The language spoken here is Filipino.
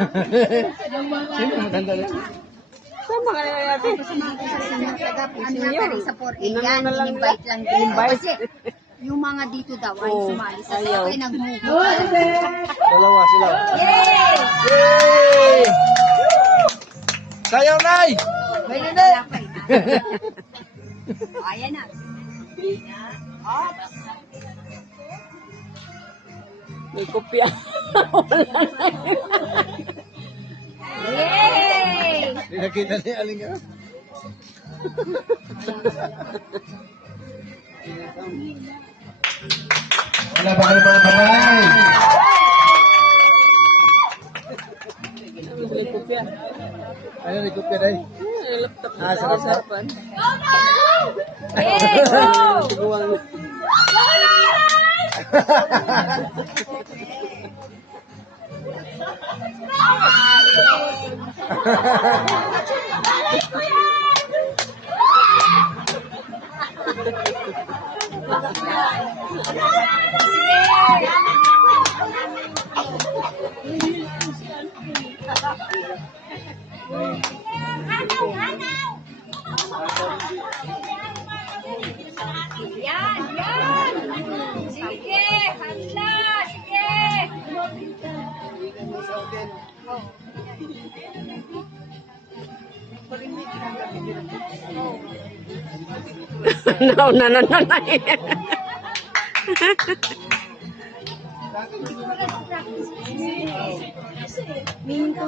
Sino maganda rin? Sama ka na natin. Sa 4A yan, in-invite lang din. Kasi yung mga dito daw ay sumali sa Ayaw. kaya nagmugot. Dalawa sila. Yay! Yay! Sayaw, Nay! Nay, Nay! Ayan na. May kopya. Yay! Hindi nakita ni Aling ah. Wala ba kayo mga kamay? May kopya. Ano ni kopya day? Laptop Ah, sarap na. sarapan. Yay! Go! Tiguang. Yan, yan! Sige! Hasla! Sige! Nauna na. Minto.